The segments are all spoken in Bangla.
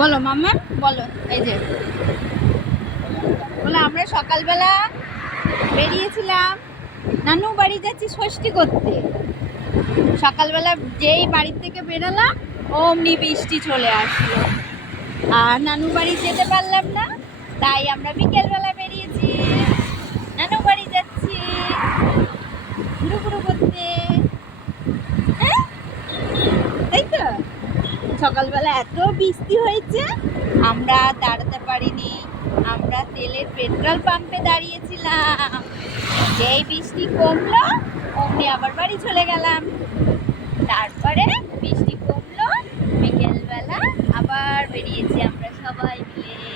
বলো মাম্মা, বলো। এই যে বলে আমরা সকালবেলা বেরিয়েছিলাম, নানু বাড়ি যাচ্ছি ষষ্ঠী করতে। সকালবেলা যেই বাড়ি থেকে বেরোলাম অমনি বৃষ্টি চলে আসলো, আর নানু বাড়ি যেতে পারলাম না, তাই আমরা বিকেলবেলা বেরিয়েছি, নানু বাড়ি যাচ্ছি ঘুরু করতে। হ্যাঁ, তাই তো। সকালবেলা এত বৃষ্টি হয়েছে, আমরা দাঁড়াতে পারিনি, আমরা তেলের পেট্রোল পাম্পে দাঁড়িয়েছিলাম। যেই বৃষ্টি কমলো অমনি আবার বাড়ি চলে গেলাম। তারপরে বৃষ্টি কমলো, বিকেলবেলা আবার বেরিয়েছি আমরা সবাই মিলে।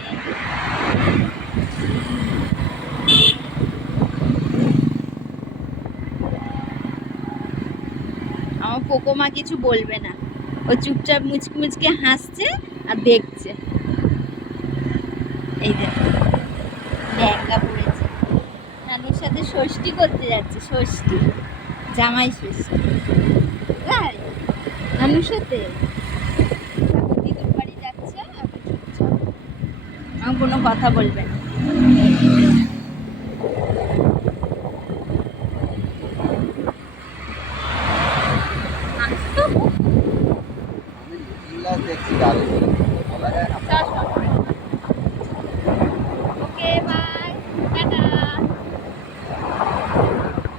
আমার পোকোমা কিছু বলবে না, ও চুপচাপ মুচকি মুচকে হাসছে আর দেখছে। এই যে লেহেঙ্গা পরেছে, নানুর সাথে ষষ্ঠী করতে যাচ্ছে, ষষ্ঠী, জামাই ষষ্ঠী। তাই নানুর সাথে দিদুর বাড়ি যাচ্ছে, এখন চুপচাপ, আমার কোনো কথা বলবে না। দেখছি